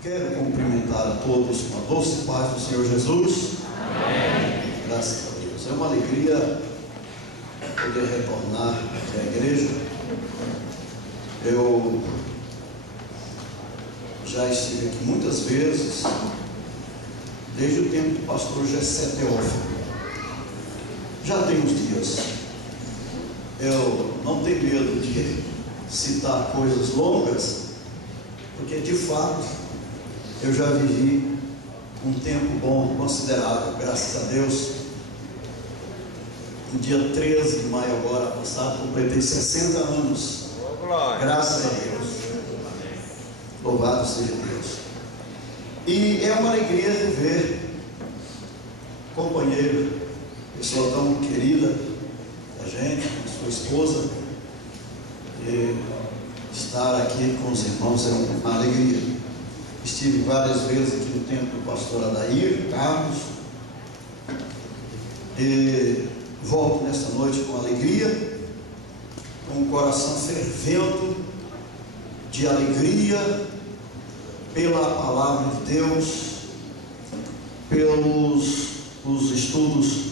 Quero cumprimentar a todos com a doce paz do Senhor Jesus. Amém. Graças a Deus. É uma alegria poder retornar à igreja. Eu já estive aqui muitas vezes, desde o tempo do pastor Gessé Teófilo. Já tem uns dias. Eu não tenho medo de citar coisas longas, porque de fato eu já vivi um tempo bom, considerável, graças a Deus. No dia 13 de maio agora passado, completei 60 anos. Graças a Deus. Louvado seja Deus. E é uma alegria rever companheiro, pessoa tão querida da gente, sua esposa, e estar aqui com os irmãos é uma alegria. Estive várias vezes aqui no templo do pastor Adair Carlos, e volto nesta noite com alegria, com o coração fervendo de alegria pela palavra de Deus, pelos estudos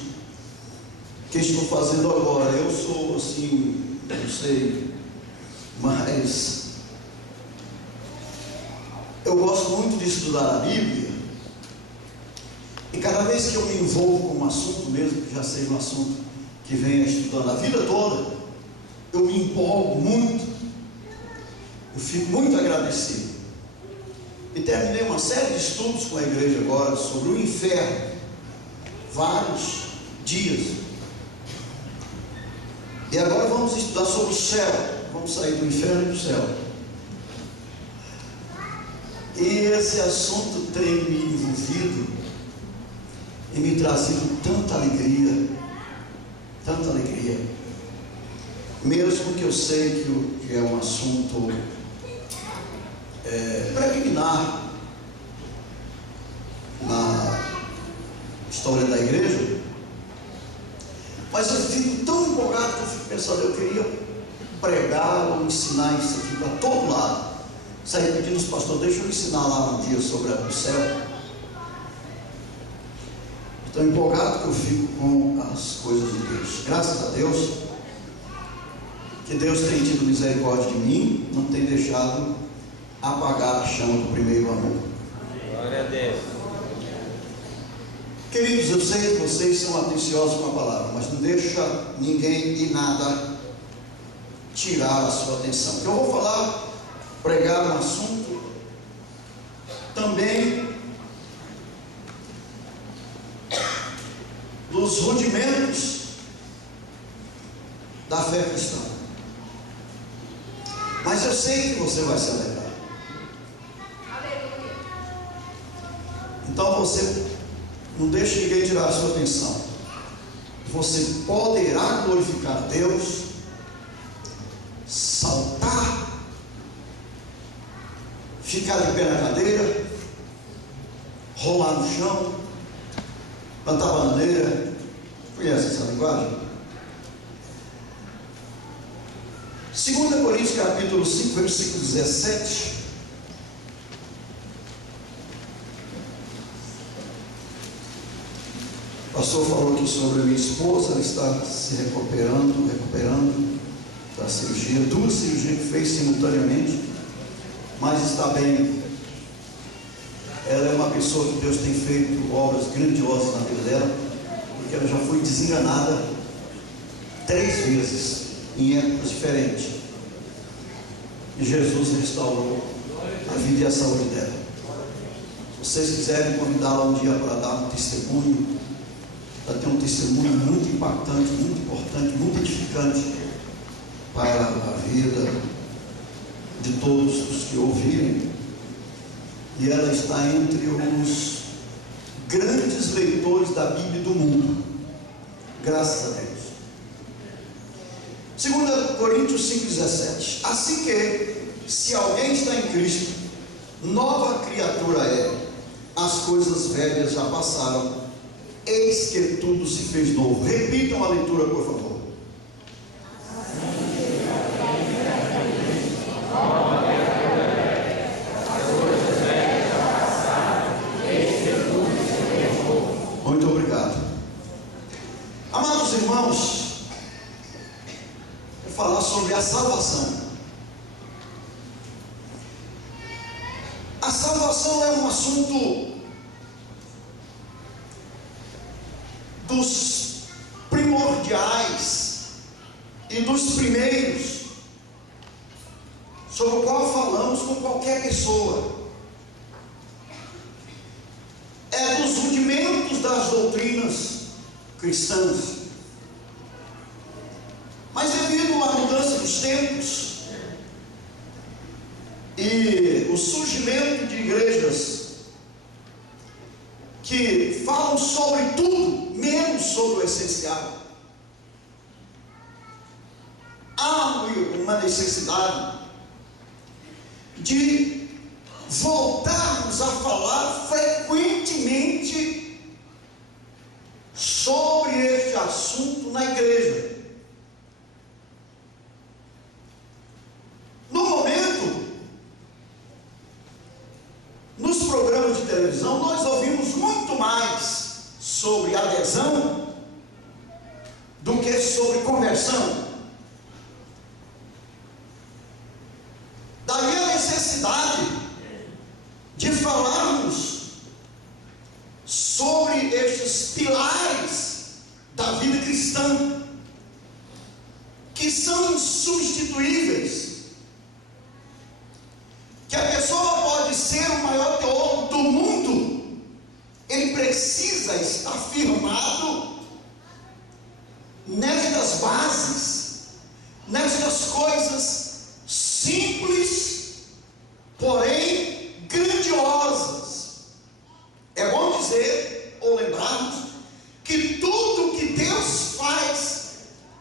que estou fazendo agora. Eu sou assim, não sei, mas eu gosto muito de estudar a Bíblia, e cada vez que eu me envolvo com um assunto, mesmo que já seja um assunto que venha estudando a vida toda, eu me empolgo muito, eu fico muito agradecido. E terminei uma série de estudos com a igreja agora sobre o inferno, vários dias. E agora vamos estudar sobre o céu. Vamos sair do inferno e do céu. E esse assunto tem me envolvido e me trazido tanta alegria, mesmo que eu sei que é um assunto preliminar na história da igreja, mas eu fico tão empolgado que eu fico pensando, eu queria pregar ou ensinar isso aqui para todo lado. Saí pedindo aos pastores, deixa eu ensinar lá um dia sobre o céu. Estou empolgado que eu fico com as coisas de Deus. Graças a Deus, que Deus tem tido misericórdia de mim, não tem deixado apagar a chama do primeiro amor. Glória a Deus. Queridos, eu sei que vocês são atenciosos com a palavra, mas não deixa ninguém e nada tirar a sua atenção. Eu vou falar, pregar um assunto também dos rudimentos da fé cristã. Mas eu sei que você vai se alegrar. Então você não deixe ninguém tirar a sua atenção. Você poderá glorificar Deus, saltar, ficar de pé na cadeira, rolar no chão, plantar bananeira. Conhece essa linguagem? 2 Coríntios capítulo 5, versículo 17. O pastor falou aqui sobre a minha esposa. Ela está se recuperando da cirurgia, 2 cirurgias que fez simultaneamente, mas está bem. Ela é uma pessoa que Deus tem feito obras grandiosas na vida dela, porque ela já foi desenganada 3 vezes em épocas diferentes, e Jesus restaurou a vida e a saúde dela. Se vocês quiserem convidá-la um dia para dar um testemunho, ela tem um testemunho muito impactante, muito importante, muito edificante para a vida de todos os que ouvirem. E ela está entre os grandes leitores da Bíblia do mundo, graças a Deus. 2 Coríntios 5,17. Assim que, se alguém está em Cristo, nova criatura é. As coisas velhas já passaram, eis que tudo se fez novo. Repitam a leitura, por favor. As coisas velhas Irmãos, vou falar sobre a salvação. A salvação é um assunto dos primordiais e dos primeiros, sobre o qual falamos com qualquer pessoa. É dos rudimentos das doutrinas cristãs. Mas devido à mudança dos tempos e o surgimento de igrejas que falam sobre tudo, menos sobre o essencial, há uma necessidade de voltarmos a falar frequentemente sobre este assunto na igreja. No momento, nos programas de televisão, nós ouvimos muito mais sobre adesão do que sobre conversão. Daí a necessidade de falarmos sobre estes pilares da vida cristã, que são insubstituíveis. Que a pessoa pode ser o maior teólogo do mundo, ele precisa estar firmado nestas bases, nestas coisas simples, porém grandiosas. É bom dizer, ou lembrarmos, que tudo que Deus faz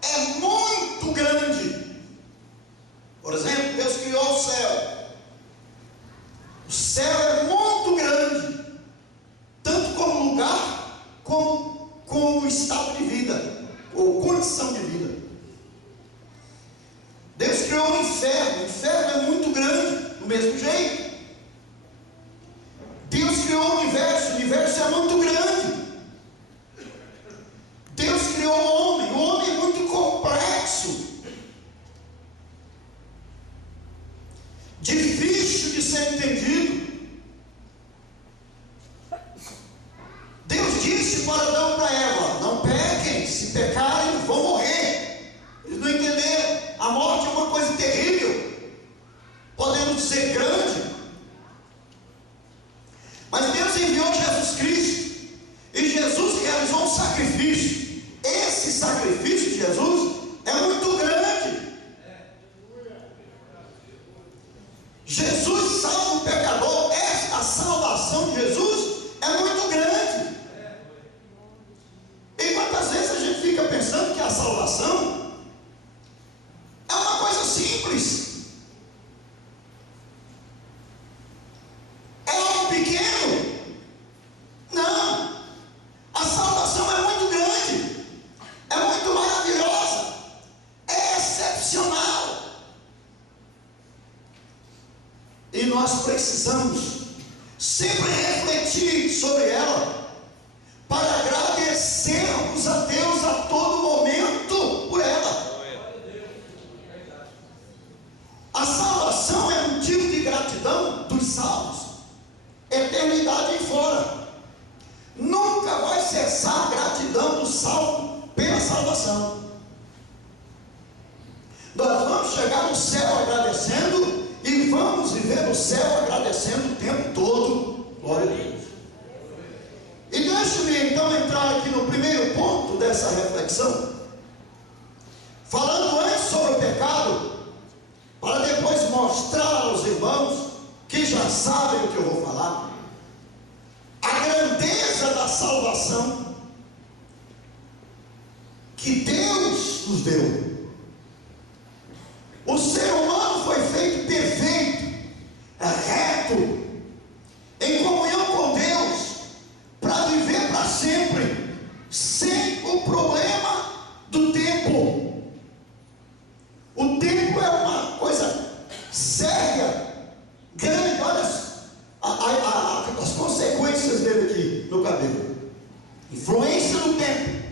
é muito grande. Por exemplo, Deus criou o céu. O céu é muito grande, tanto como lugar, como estado de vida, ou condição de vida. Deus criou o inferno é muito grande, do mesmo jeito. Deus criou o universo é muito grande. Deus criou o homem é muito complexo, difícil de ser entendido. Deus disse para Adão e para Eva: não pequem, se pecarem vão morrer. Eles não entenderam. A morte é uma coisa terrível, podemos dizer grande, mas Deus enviou Jesus Cristo, e Jesus realizou um sacrifício. Esse sacrifício de Jesus é muito grande. Jesus salva o pecador. Esta salvação de Jesus é muito grande. E quantas vezes a gente fica pensando que a salvação é uma coisa simples, é algo pequeno? Não, a salvação é muito grande, é muito maravilhosa, é excepcional. E nós precisamos sempre refletir sobre ela, para agradecermos a Deus a todo momento por ela. A salvação é motivo de gratidão dos salvos, eternidade em fora. Nunca vai cessar a gratidão do salvo pela salvação. Nós vamos chegar no céu agradecendo, e vamos viver no céu agradecendo o tempo todo. Glória a Deus. E deixe-me então entrar aqui no primeiro ponto dessa reflexão, falando antes sobre o pecado, para depois mostrar aos irmãos que já sabem o que eu vou falar, a grandeza da salvação que Deus nos deu. O ser humano foi feito perfeito, reto, em comunhão com Deus, para viver para sempre, sem o problema do tempo. O tempo é uma coisa séria, grande. Olha as consequências dele aqui no cabelo. Influência do tempo.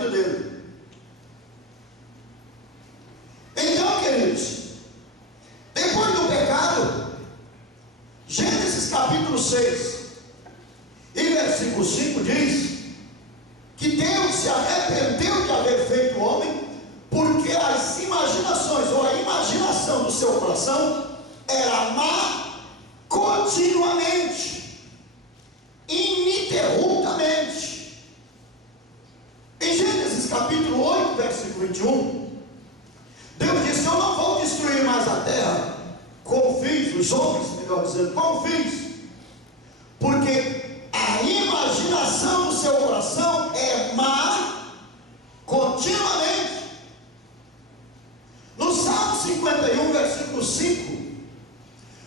vida dele. Então, queridos, depois do pecado, Gênesis capítulo 6 e versículo 5 diz que Deus se arrependeu de haver feito o homem, porque as imaginações, ou a imaginação do seu coração era má continuamente, ininterruptamente. Em Gênesis capítulo 8, versículo 21, Deus disse: eu não vou destruir mais a terra como fiz, os homens, melhor dizendo, como fiz, porque a imaginação do seu coração é má continuamente. No Salmo 51, versículo 5,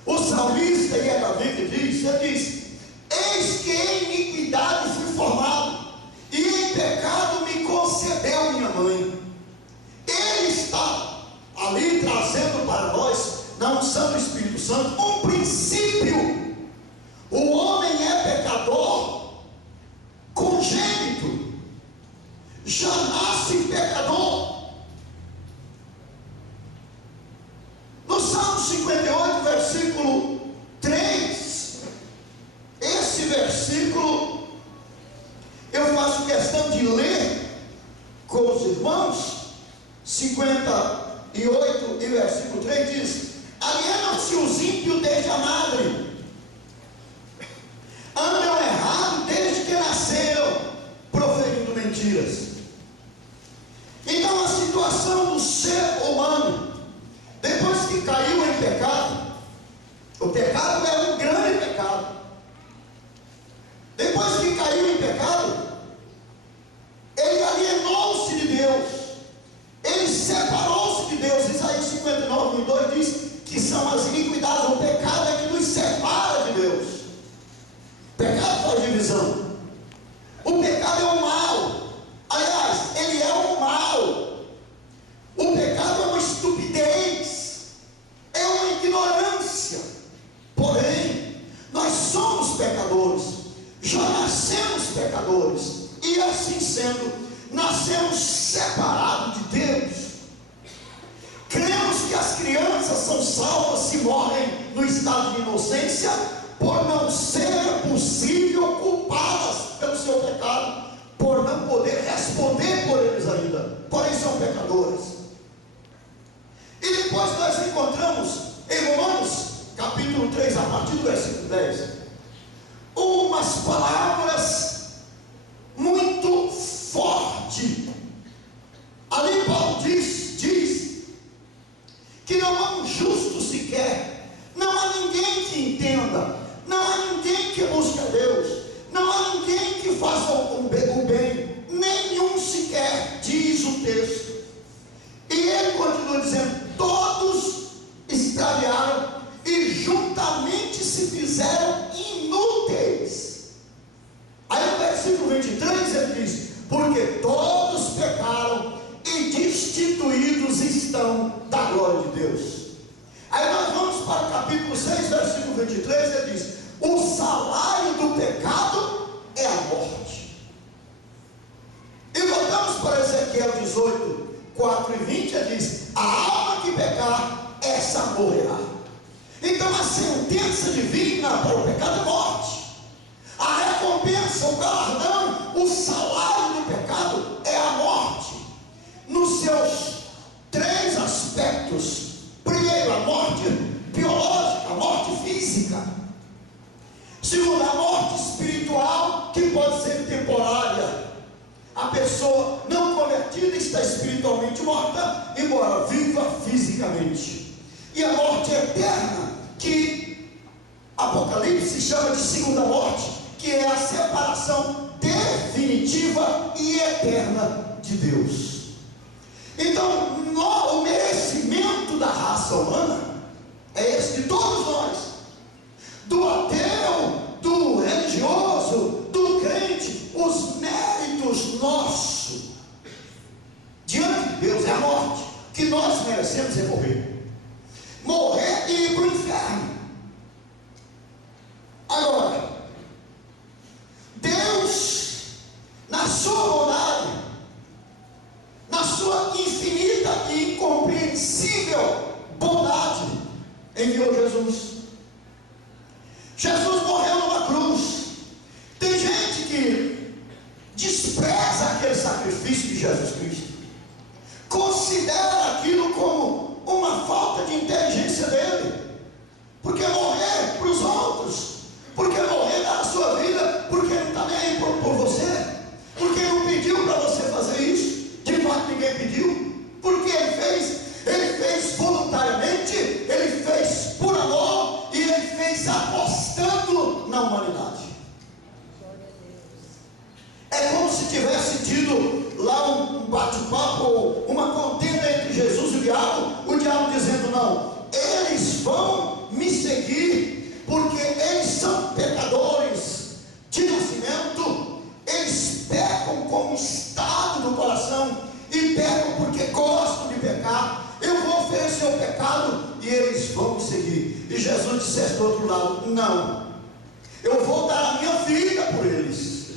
o salmista, e é Davi que diz, ele diz: eis que em iniquidade fui formado, e em pecado me concebeu minha mãe. Ele está ali trazendo para nós, na unção do Espírito Santo, um princípio. O homem é pecador congênito, já nasce pecador. No Salmo 58, versículo 3, esse versículo eu faço questão de ler com os irmãos. 58 e versículo 3 diz: alienam-se os ímpios desde a madre, andam errado desde que nasceram, proferindo mentiras. Então a situação do ser humano, depois que caiu em pecado, o pecado é um grande pecado. Depois que caiu em pecado, ele alienou-se de Deus, ele separou-se de Deus. Isaías 59, 2 diz que são as iniquidades, o pecado é que nos separa de Deus. O pecado faz divisão. O pecado é o mal. Aliás, ele é o mal. O pecado é uma estupidez, é uma ignorância. Porém, nós somos pecadores, já nascemos pecadores, e assim sendo, nascemos separados de Deus. Cremos que as crianças são salvas se morrem no estado de inocência, por não ser possível culpá-las pelo seu pecado, por não poder responder por eles ainda, porém são pecadores. E depois nós encontramos em Romanos capítulo 3, a partir do versículo 10, umas palavras muito fortes. Ali Paulo diz que não há um justo sequer, não há ninguém que entenda, não há ninguém que busque a Deus, não há ninguém que faça o bem, nenhum sequer, diz o texto. E ele continua dizendo: todos extraviaram e juntamente se fizeram inúteis. Aí no versículo 23 ele diz: porque todos pecaram e destituídos estão da glória de Deus. Aí nós vamos para o capítulo 6, versículo 23, ele diz: o salário do pecado é a morte. E voltamos para Ezequiel 18, 4 e 20, ele diz: a alma que pecar, essa morrerá. Então a sentença divina para o pecado é morte. A recompensa, o galardão, o salário do pecado é a morte, nos seus três aspectos. Primeiro, a morte biológica, a morte física. Segundo, a morte espiritual, que pode ser temporária. A pessoa não convertida está espiritualmente morta, embora viva fisicamente. E a morte eterna, que Apocalipse chama de segunda morte, que é a separação definitiva e eterna de Deus. Então, o merecimento da raça humana é esse de todos nós, do ateu, do religioso, do crente. Os méritos nossos diante de Deus é a morte. O que nós merecemos é morrer e ir para o inferno. Agora, Deus, na sua bondade, aqui, bondade enviou Jesus. Jesus morreu numa cruz. Tem gente que despreza aquele sacrifício de Jesus Cristo, considera aquilo como uma falta de inteligência dele, porque morrer para os outros, porque morrer na sua vida, porque não está nem aí por você, porque não pediu para você fazer isso, de fato ninguém pediu, porque ele fez voluntariamente, ele fez por amor, e ele fez apostando na humanidade. É como se tivesse tido lá um bate-papo, uma contenda entre Jesus e o diabo dizendo: não, eles vão me seguir, porque eles são pecadores de nascimento, eles pecam com o estado do coração, e pecam porque gostam de pecar. Eu vou oferecer o pecado e eles vão me seguir. E Jesus dissesse do outro lado: não, eu vou dar a minha vida por eles,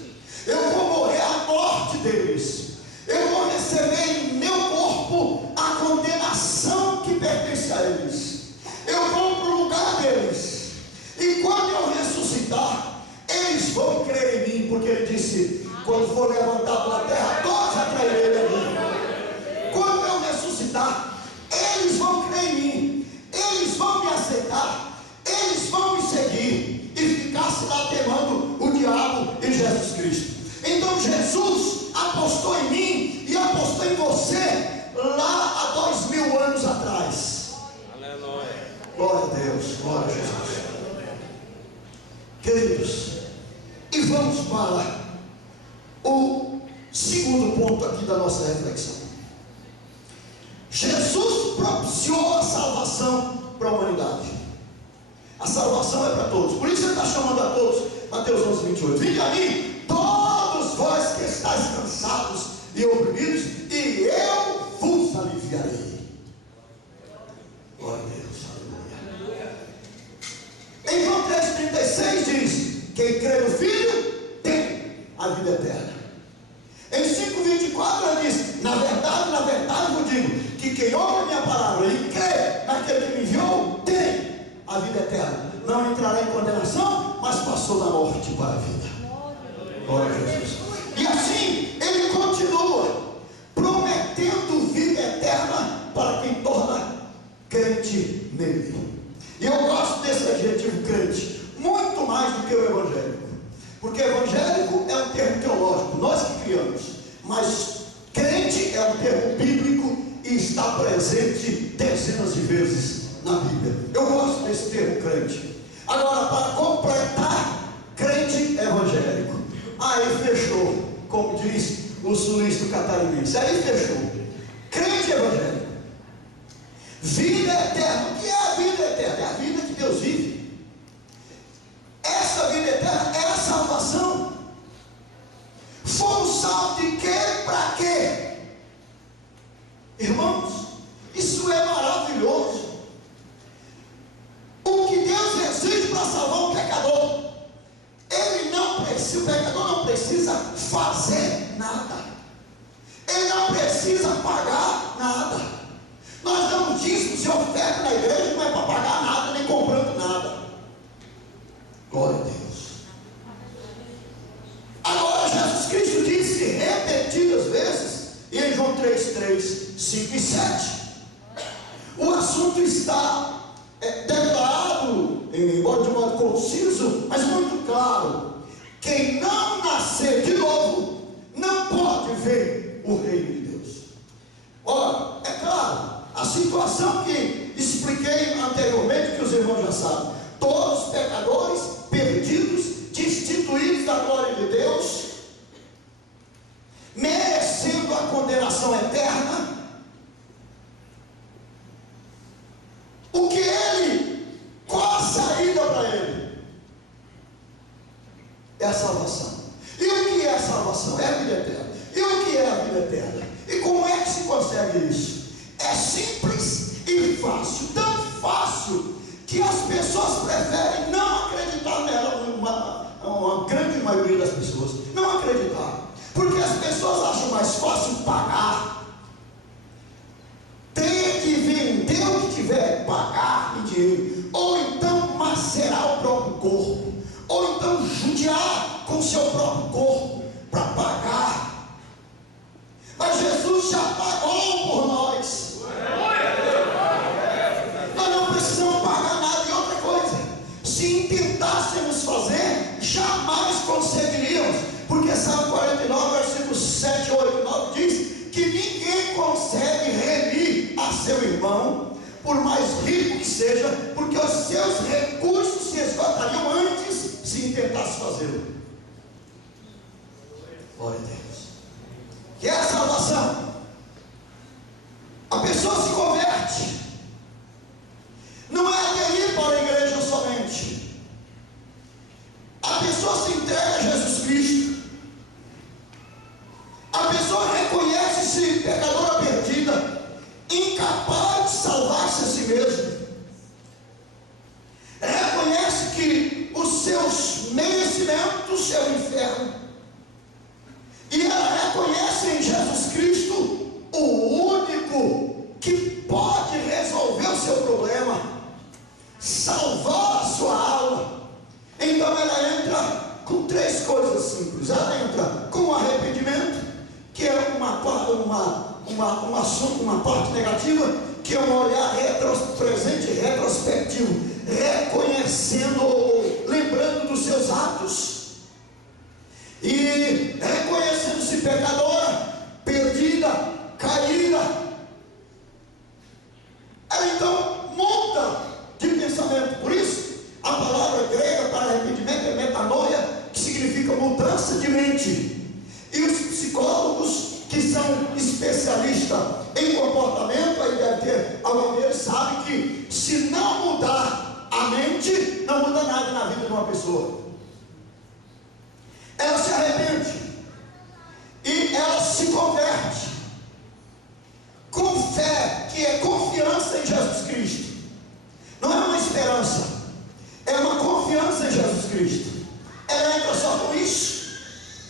eu vou morrer a morte deles, eu vou receber em meu corpo a condenação que pertence a eles, eu vou para o lugar deles, e quando eu ressuscitar, eles vão crer em mim, porque ele disse: quando for levantado na terra, todos atrairei a mim. Quando eu ressuscitar, eles vão crer em mim, eles vão me aceitar, eles vão me seguir, e ficar se lá temando o diabo e Jesus Cristo. Então Jesus apostou em mim e apostou em você lá há 2000 anos atrás. Aleluia. Glória a Deus, glória a Jesus. Queridos, e vamos para o segundo ponto aqui da nossa reflexão. Jesus propiciou a salvação para a humanidade. A salvação é para todos, por isso ele está chamando a todos. Mateus 11, 28: vinde a mim, todos vós que estáis cansados e oprimidos, e eu vos aliviarei. Glória a Deus, aleluia. Em João 3,36 diz: quem crê no Filho tem a vida eterna. Em 5,24 ele diz: na verdade eu digo, que quem ouve a minha palavra e crê naquele que me enviou, tem a vida eterna, não entrará em condenação, mas passou da morte para a vida. Glória a Jesus. E assim ele continua prometendo vida eterna para quem torna crente nele. E eu gosto desse adjetivo crente muito mais do que o evangélico, porque evangélico é um termo teológico, nós que criamos, mas crente é um termo bíblico e está presente dezenas de vezes na Bíblia. Eu gosto desse termo crente. Agora, para completar, crente evangélico, aí fechou, como diz o sulista catarinense, aí fechou. Crente evangélico, vida eterna. O que é a vida eterna? É a vida que Deus vive. Essa vida eterna é a salvação. Fomos salvos de quê? Para quê? Irmãos, isso é maravilhoso. O que Deus exige para salvar um pecador, o pecador não precisa fazer nada, ele não precisa pagar nada. Nós damos dízimos e oferta na igreja, não é para pagar nada, nem comprando nada. Glória a Deus. Agora Jesus Cristo disse repetidas vezes, e em João 3, 5 e 7, o assunto está declarado, embora de modo conciso, mas muito claro: quem não nascer de novo não pode ver o reino de Deus. Ora, é claro, a situação que expliquei anteriormente, que os irmãos já sabem: todos pecadores, perdidos, destituídos da glória de Deus, merecendo a condenação eterna. O que qual a saída para ele? É a salvação. E o que é a salvação? É a vida eterna. E o que é a vida eterna? E como é que se consegue isso? É simples e fácil, tão fácil que as pessoas preferem não acreditar nela. Uma grande maioria das pessoas não acreditar, porque as pessoas acham mais fácil pagar, ter que vender pagou por nós. Nós não precisamos pagar nada. E outra coisa, se intentássemos fazer, jamais conseguiríamos, porque Salmo 49, versículos 7, 8 e 9 diz que ninguém consegue remir a seu irmão, por mais rico que seja, porque os seus recursos se esgotariam antes se tentasse fazê-lo. Glória a Deus. Que é a salvação. A pessoa se converte. Não é aderir para a igreja somente. A pessoa se entrega a Jesus Cristo. A pessoa reconhece-se pecadora perdida, incapaz de salvar-se a si mesmo. Reconhece que os seus merecimentos é o inferno. E ela reconhece em Jesus Cristo o único que pode resolver o seu problema, salvar a sua alma. Então ela entra com três coisas simples. Ela entra com arrependimento, que é uma parte negativa, que é um olhar presente e retrospectivo, reconhecendo, lembrando dos seus atos, e reconhecendo-se pecadora, perdida, caída. Ela então muda de pensamento. Por isso a palavra grega para arrependimento é metanoia, que significa mudança de mente. E os psicólogos, que são especialistas em comportamento, aí deve ter algum deles, sabe que se não mudar a mente, não muda nada na vida de uma pessoa. Ela se arrepende e ela se converte com fé, que é confiança em Jesus Cristo. Não é uma esperança, é uma confiança em Jesus Cristo. Ela entra só com isso,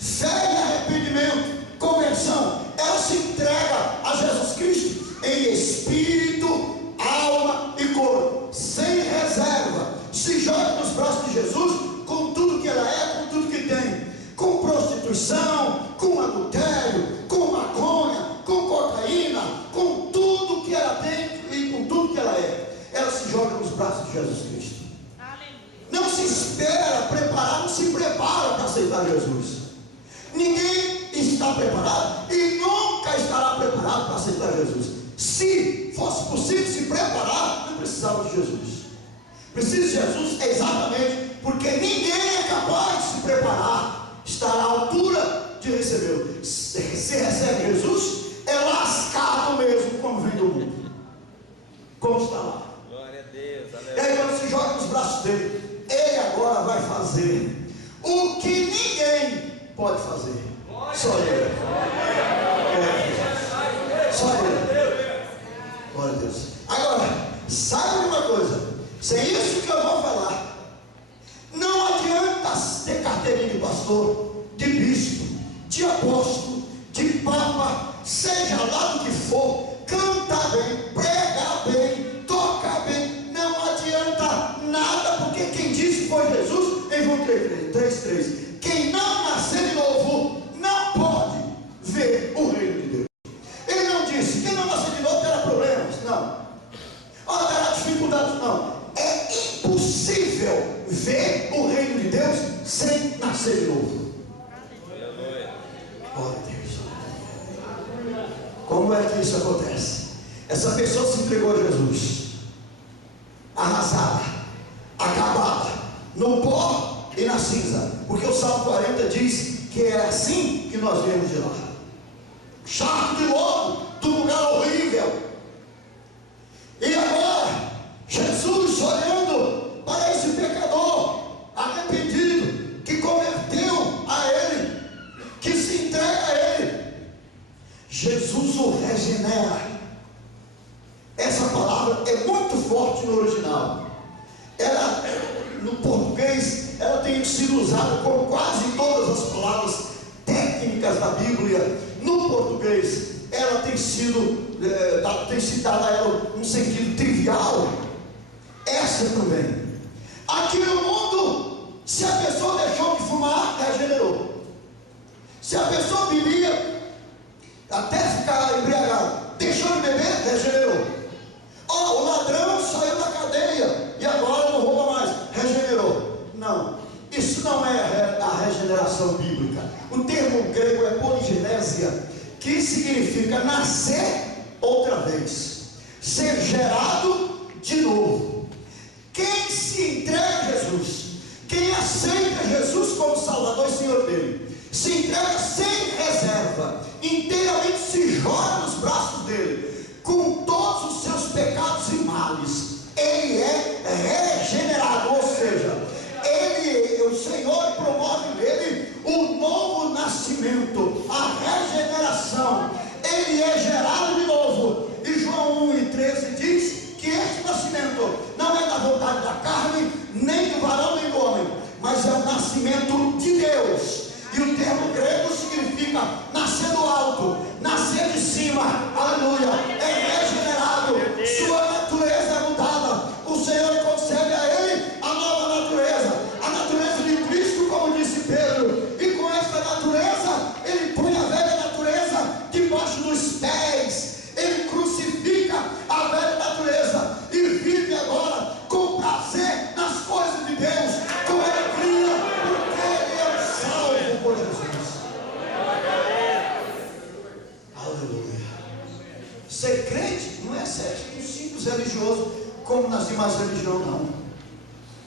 fé e arrependimento, conversão. Ela se entrega a Jesus Cristo em espírito, alma e corpo, sem reserva. Se joga nos braços de Jesus com tudo que ela é, com tudo que tem, com prostituição, com adultério, com maconha, com cocaína, com tudo que ela tem e com tudo que ela é. Ela se joga nos braços de Jesus Cristo. Não se espera preparar, não se prepara para aceitar Jesus. Ninguém está preparado e nunca estará preparado para aceitar Jesus. Se fosse possível se preparar, não precisava de Jesus. Precisa de Jesus exatamente porque ninguém é capaz de se preparar, estar à altura de recebê-lo. Se recebe Jesus, é lascado mesmo como vem do mundo, como está lá. Glória a Deus, E aí quando se joga nos braços dele, ele agora vai fazer o que ninguém pode fazer. Só ele. Só ele. Glória a Deus. Agora, saiba de uma coisa, sem isso que eu vou falar, não adianta ter carteirinha de pastor, de bispo, de apóstolo, de papa, seja lá do que for, cantar bem, pregar bem, tocar bem, não adianta nada, porque quem disse foi Jesus em João 3:3. Quem não nascer de novo não pode ver o reino de Deus. Ele não disse, quem não nascer de novo terá problemas, não. Ou terá dificuldades, não. É impossível ver o reino de Deus sem nascer de novo. Glória a Deus. Como é que isso acontece? Essa pessoa se entregou a Jesus, arrasada, acabada, no pó e na cinza, porque o Salmo 40 diz que é assim que nós viemos de lá, charco de lodo, do lugar horrível. E agora Jesus, olhando para esse pecador arrependido, que converteu a ele, que se entrega a ele, Jesus o regenera. Essa palavra é muito forte no original. Ela, no português, ela tem sido usada como quase todas as palavras técnicas da Bíblia. No português, ela tem sido dada a ela um sentido trivial. Essa também. Aqui no mundo, se a pessoa deixou de fumar, regenerou. Se a pessoa bebia até ficar embriagada, significa nascer outra vez, ser gerado de novo. Quem se entrega a Jesus, quem aceita Jesus como Salvador e Senhor dele, se entrega sem reserva, inteiramente se joga nos braços dele, com todos os seus pecados e males, ele é regenerado, ou seja, o Senhor promove nele o novo nascimento, a regeneração. Ele é gerado de novo. E João 1:13 diz que este nascimento não é da vontade da carne, nem do varão, nem do homem, mas é o nascimento de Deus. E o termo grego significa nascer do alto, nascer de cima. Aleluia. É regenerado, sua natureza é mudada. O Senhor concede a ele a nova natureza, a natureza de Cristo, como disse Pedro. E com esta natureza ele põe a velha natureza debaixo dos pés. Ele crucifica a velha natureza e vive agora com prazer nas coisas de Deus, com alegria, porque ele é salvo por Jesus. Aleluia. Ser crente não é ser um simples religioso como nas demais religiões, não.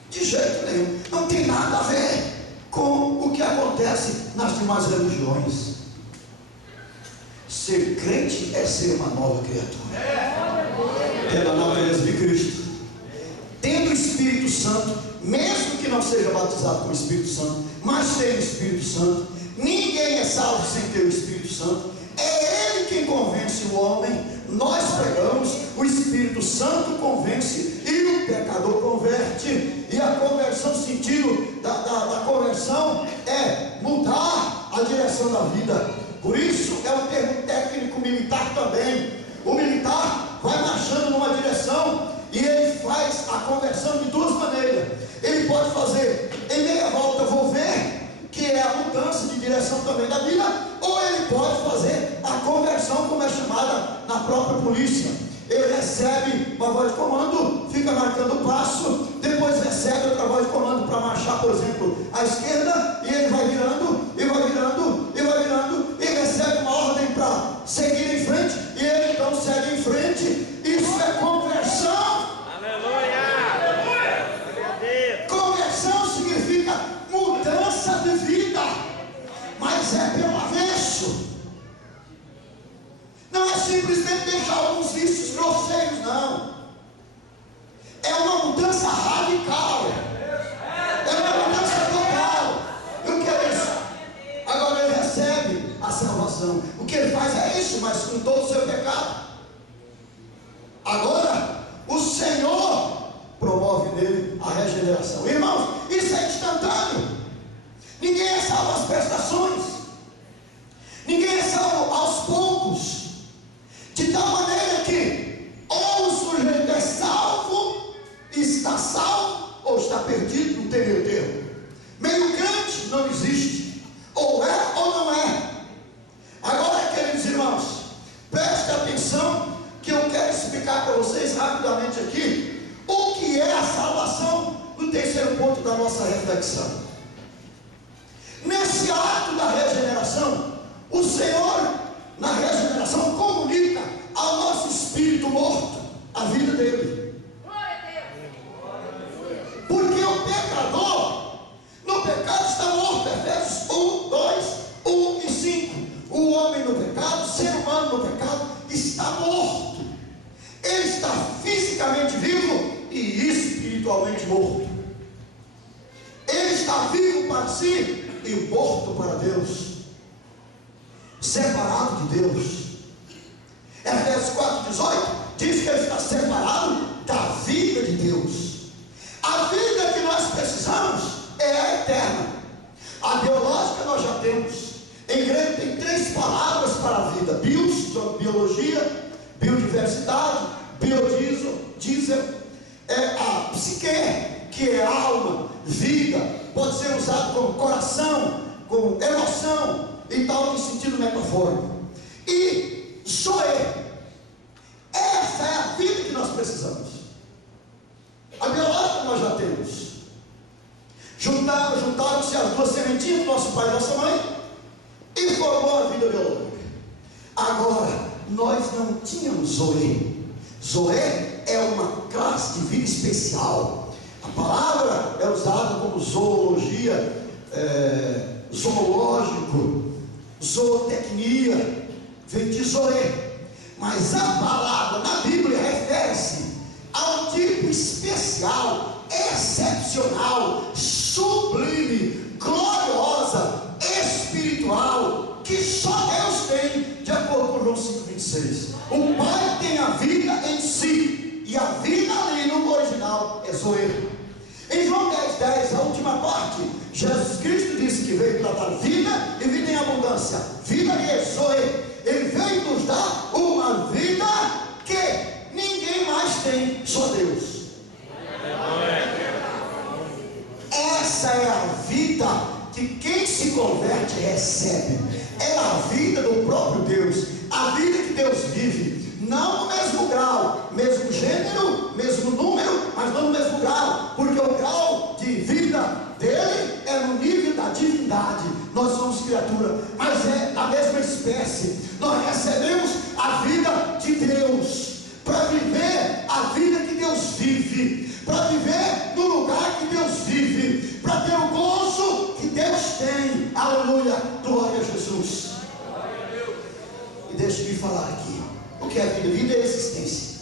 De jeito nenhum. Não tem nada a ver com o que acontece nas demais religiões. Ser crente é ser uma nova criatura, pela natureza de Cristo, tendo o Espírito Santo, mesmo que não seja batizado com o Espírito Santo, mas tem o Espírito Santo. Ninguém é salvo sem ter o Espírito Santo. É Ele quem convence o homem. Nós pregamos, o Espírito Santo convence e o pecador converte. E a conversão, o sentido da conversão é mudar a direção da vida. Por isso é um termo técnico militar também. O militar vai marchando numa direção e ele faz a conversão de duas maneiras. Ele pode fazer em meia volta, vou ver, que é a mudança de direção também da vida, ou ele pode fazer a conversão, como é chamada na própria polícia. Ele recebe uma voz de comando, fica marcando o passo, depois recebe outra voz de comando para marchar, por exemplo, à esquerda, e ele vai virando, e vai virando, e vai virando, e recebe uma ordem para seguir em frente, e ele então segue em frente. Isso é conversão. Aleluia! Conversão significa mudança de vida, mas é pelo avesso. Não é simplesmente deixar alguns vícios grosseiros, não. É uma mudança radical. É uma mudança total. E o que é isso? Agora ele recebe a salvação. O que ele faz é isso, mas com todo o seu pecado. Agora, o Senhor promove nele a regeneração. Irmãos, isso é instantâneo. Ninguém é salvo às prestações. Ninguém é salvo aos poucos. De tal maneira que ou o sujeito é salvo, está salvo, ou está perdido, não tem meio termo. Meio grande não existe. Ou é ou não é. Agora, queridos irmãos, preste atenção que eu quero explicar para vocês rapidamente aqui o que é a salvação no terceiro ponto da nossa reflexão. Nesse ato da regeneração, o Senhor, na regeneração, comunica ao nosso espírito morto a vida dele. Porque o pecador, no pecado está morto. Efésios 1, 2, 1 e 5. O homem no pecado, o ser humano no pecado, está morto. Ele está fisicamente vivo e espiritualmente morto. Ele está vivo para si e morto para Deus, separado de Deus. Efésios 4,18 diz que ele está separado da vida de Deus. A vida que nós precisamos é a eterna. A biológica nós já temos. Em grego tem 3 palavras para a vida: bios, biologia, biodiversidade, biodiesel, a psique, que é alma, vida, pode ser usado como coração, como emoção e tal, em sentido metafórico. E zoe, essa é a vida que nós precisamos. A biológica nós já temos. Juntaram-se as duas sementinhas do nosso pai e nossa mãe e formou a vida biológica. Agora, não tínhamos Zoe. Zoe é uma classe de vida especial. A palavra é usada como zoologia, zoológico, zootecnia, vem de Zoe. Mas a palavra na Bíblia refere-se a um tipo especial, excepcional, sublime, gloriosa, espiritual, que só Deus tem, de acordo com João 5,26. O Pai tem a vida em si, e a vida ali no original é Zoe. Em João 10,10, a última parte, Jesus Cristo disse que veio para dar vida e vida em abundância. Vida ali é Zoe. Ele veio nos dar uma vida que ninguém mais tem, só Deus. Essa é a vida que quem se converte recebe. É a vida do próprio Deus, a vida que Deus vive, não no mesmo grau, mesmo gênero, mesmo número, mas não no mesmo grau, porque o grau de vida dele é no nível da divindade. Nós somos criatura, mas é da mesma espécie. Nós recebemos a vida de Deus para viver a vida que Deus vive, para viver no lugar que Deus vive, para ter o gozo que Deus tem. Aleluia, glória a Jesus. E deixe-me falar aqui o que é vida. Vida é existência.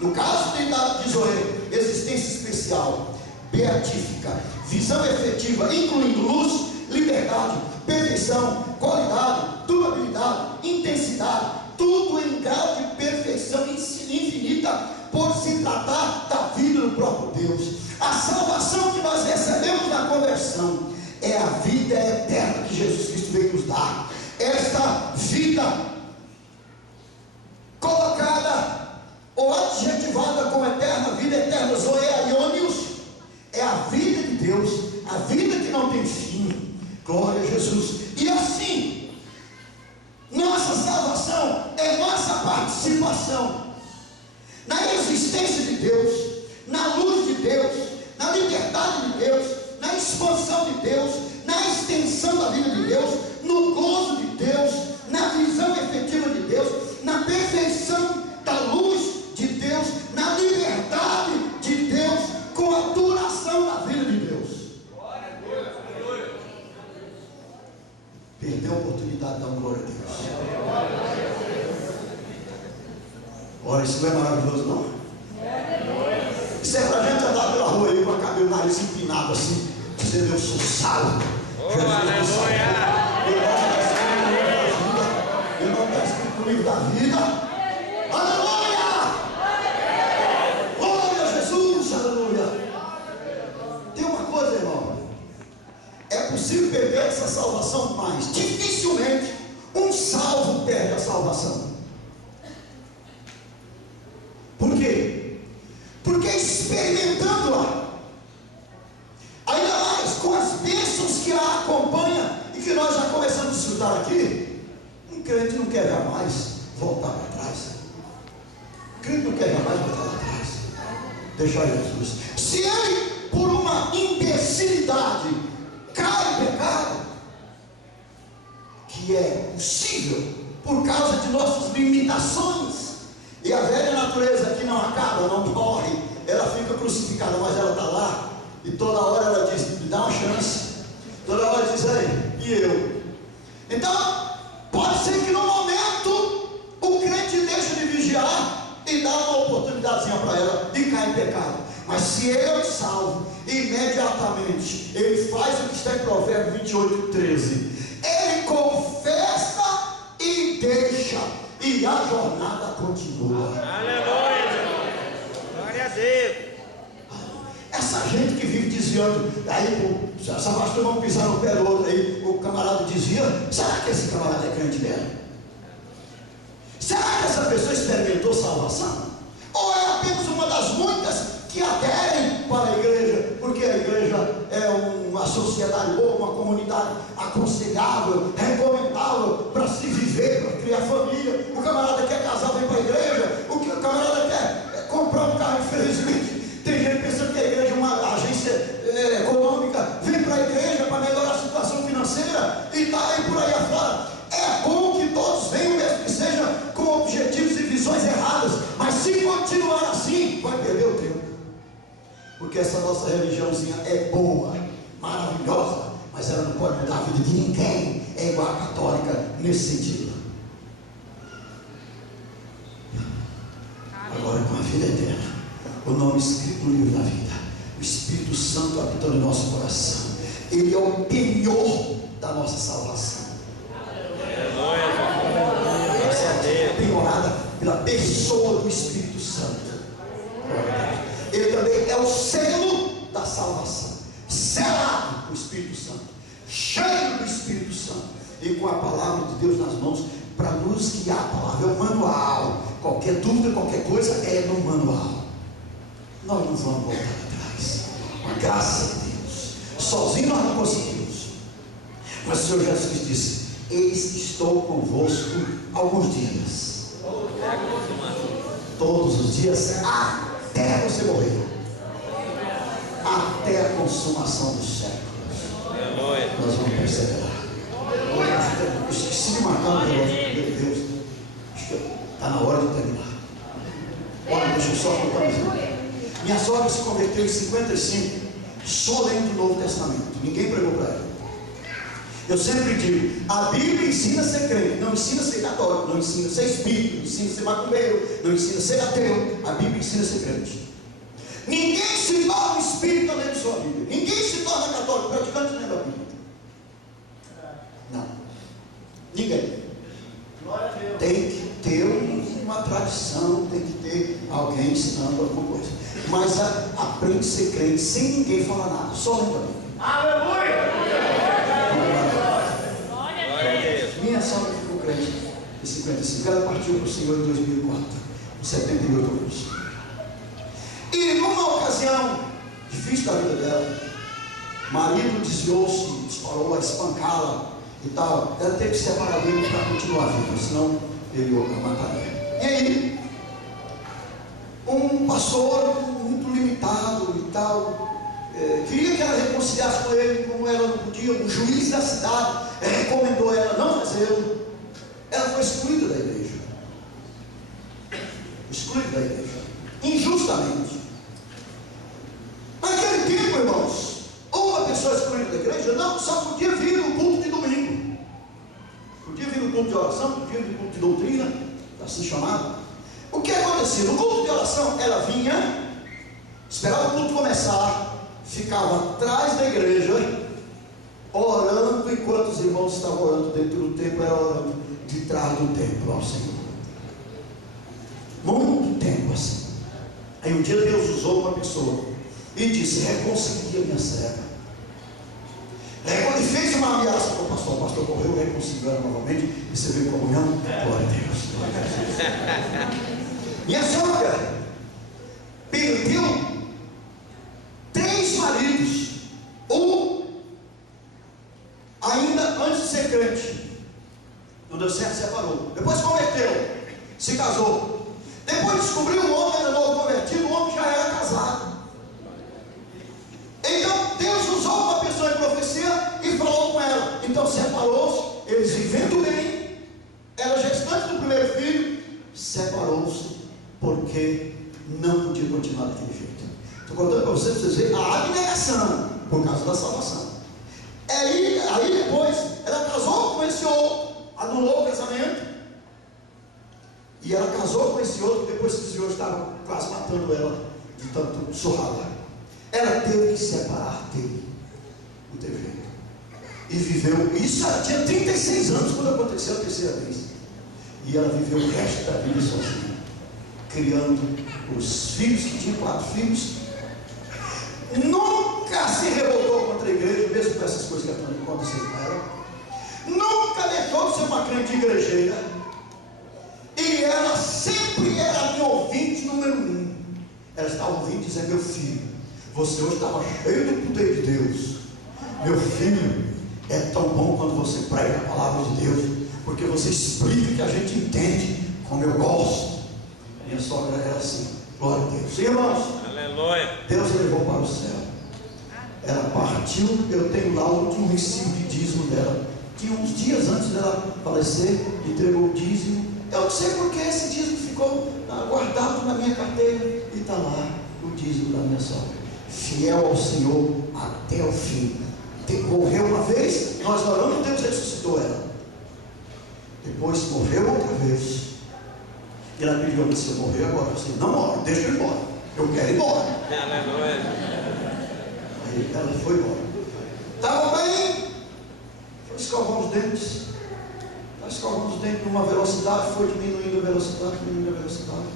No caso de Zoe, existência especial, beatífica, visão efetiva, incluindo luz, liberdade, perfeição, qualidade, durabilidade, intensidade, tudo em grau de perfeição infinita, por se tratar da vida do próprio Deus. A salvação que nós recebemos na conversão é a vida eterna que Jesus Cristo veio nos dar. Esta vida colocada ou adjetivada como eterna, vida eterna, Zoe Aionios, é a vida de Deus, a vida que não tem fim. Glória a Jesus. E assim, nossa salvação é nossa participação na existência de Deus, na luz de Deus, na liberdade de Deus, na expansão de Deus, na extensão da vida de Deus, no gozo de Deus, na visão efetiva de Deus, na perfeição da luz de Deus, na liberdade de Deus, com a duração da vida de Deus. Perdeu a oportunidade de dar uma glória a Deus. Olha, isso não é maravilhoso, não? Isso é para a gente andar pela rua aí com a cabelo, nariz empinado assim. Você deu sussado. Aleluia! Ele não está escrito no livro da vida. Aleluia! Glória a Jesus, aleluia! Tem uma coisa, irmão. É possível perder essa salvação, mas dificilmente um salvo perde a salvação. Por quê? Porque experimentando-a, ainda mais com as bênçãos que a acompanham e que nós já começamos a desfrutar aqui, um crente não quer jamais voltar para trás. O crente não quer jamais voltar para trás. Deixar Jesus. Se ele, por uma imbecilidade, cai em pecado, que é possível por causa de nossas limitações, e a velha natureza que não acaba, não morre, ela fica crucificada, mas ela está lá, e toda hora ela diz: me dá uma chance, toda hora diz: aí, e eu? Então, pode ser que no momento o crente deixe de vigiar e dá uma oportunidadezinha para ela e cai em pecado. Mas se ele é salvo, imediatamente ele faz o que está em Provérbios 28:13. Ele confessa e deixa, e a jornada continua. Aleluia! Glória a Deus! Essa gente que vive desviando, aí essa pastor vão pisar no pé do outro, aí o camarada desvia. Será que esse camarada é crente dela? Será que essa pessoa experimentou salvação? Ou é apenas uma das muitas que aderem para a igreja, porque a igreja é uma sociedade boa, uma comunidade aconselhável, recomendável para se viver, para criar família? O camarada quer casar, vem para a igreja. O camarada quer comprar um carro, infelizmente tem gente pensando que a igreja é uma agência econômica, vem para a igreja para melhorar a situação financeira e está aí por aí afora. É bom que todos venham, mesmo que seja com objetivos e visões continuar assim, vai perder o tempo. Porque essa nossa religiãozinha é boa, maravilhosa, mas ela não pode mudar a vida de ninguém. É igual a católica nesse sentido. Agora com a vida eterna, o nome escrito no livro da vida, o Espírito Santo habitando em nosso coração. Ele é o penhor da nossa salvação. É penhorada pela pessoa do Espírito Santo. Ele também é o selo da salvação, selado com o Espírito Santo, cheio do Espírito Santo e com a palavra de Deus nas mãos para nos guiar. A palavra é o manual. Qualquer dúvida, qualquer coisa é no manual. Nós não vamos voltar atrás, com a graça de Deus. Sozinho nós não conseguimos, mas o Senhor Jesus disse: eis que estou convosco alguns dias, todos os dias, até você morrer, até a consumação dos séculos. Nós vamos perseverar. Eu esqueci de marcar um negócio, meu Deus, acho que está na hora de terminar. Olha, deixa eu só contar mais uma. Minha sogra se converteu em 55, só lendo o Novo Testamento, ninguém pregou para ela. Eu sempre digo, a Bíblia ensina a ser crente, não ensina a ser católico, não ensina a ser espírita, não ensina a ser macumbeiro, não ensina a ser ateu. A Bíblia ensina a ser crente. Ninguém se torna espírita lendo sua Bíblia, ninguém se torna católico praticante lendo a Bíblia. Não, ninguém. Tem que ter uma tradição, tem que ter alguém ensinando alguma coisa, mas aprende a ser crente sem ninguém falar nada, só lendo a Bíblia. Aleluia! Minha sogra ficou crente em 55, ela partiu para o Senhor em 2004, com 78 anos. E numa ocasião difícil da vida dela, marido desviou-se, disparou a espancá-la e tal. Ela teve que separar dele para continuar viva, senão ele ia matar ela. E aí, um pastor muito limitado e tal, queria que ela reconciliasse com ele, como ela não podia. O juiz da cidade recomendou ela não fazê-lo. Ela foi excluída da igreja, injustamente. Naquele tempo, irmãos, uma pessoa excluída da igreja não só podia vir no culto de domingo, podia vir no culto de oração, podia vir no culto de doutrina, assim chamado. O que acontecia? No culto de oração, ela vinha, esperava o culto começar, ficava atrás da igreja, orando, enquanto os irmãos estavam orando dentro do templo, ela orando de trás do templo ao Senhor. Muito tempo assim. Aí um dia Deus usou uma pessoa e disse: reconcilia minha serva. Quando ele fez uma ameaça para o pastor correu, reconciliou ela novamente, e você veio comunhão. Glória a Deus, glória a Deus. Minha sogra perdeu 3 maridos, ainda antes de ser crente, não deu certo, separou. Depois converteu, se casou. Depois descobriu um homem, era novo convertido, o homem já era casado. Então Deus usou uma pessoa em profecia e falou com ela. Então separou-se, eles vivendo bem, ela gestante do primeiro filho, separou-se porque não podia continuar daquele jeito. Estou contando para vocês verem a abnegação por causa da salvação. Aí depois ela casou com esse outro, anulou o casamento, e ela casou com esse outro. Depois que esse outro estava quase matando ela de tanto surrá-la, ela teve que separar dele, não teve jeito, e viveu isso. Ela tinha 36 anos quando aconteceu a terceira vez, e ela viveu o resto da vida sozinha, criando os filhos, que tinha 4 filhos. Nunca se revoltou contra a igreja, mesmo com essas coisas que aconteceram com ela. Nunca deixou de ser uma crente igrejeira. E ela sempre era minha ouvinte número 1. Ela estava ouvindo e dizendo: meu filho, você hoje estava cheio do poder de Deus. Meu filho, é tão bom quando você prega a palavra de Deus, porque você explica que a gente entende, como eu gosto. Minha sogra era assim. Glória a Deus. Sim, irmãos? Aleluia. Deus a levou para o céu. Ela partiu. Eu tenho lá o último recibo de dízimo dela. Tinha uns dias antes dela falecer, entregou o dízimo. Eu não sei porque esse dízimo ficou guardado na minha carteira. dízimo da minha sogra, fiel ao Senhor até o fim. Morreu uma vez, nós oramos, Deus ressuscitou ela. Depois morreu outra vez. E ela pediu a mim: se eu morrer agora, assim, não morre, deixa eu ir embora, eu quero ir embora. Aleluia. Aí ela foi embora. Estava bem, foi escovar os dentes. Está escovando os dentes numa velocidade, foi diminuindo a velocidade, diminuindo a velocidade.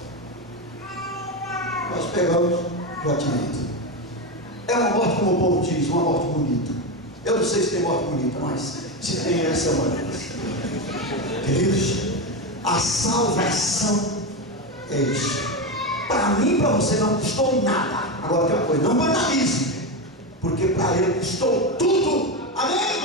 Nós pegamos o atinente. É uma morte, como o povo diz, uma morte bonita. Eu não sei se tem morte bonita, mas se tem, essa é uma delas. Queridos, a salvação é isso. Para mim e para você não custou nada. Agora tem uma coisa, não banalize, porque para ele custou tudo. Amém?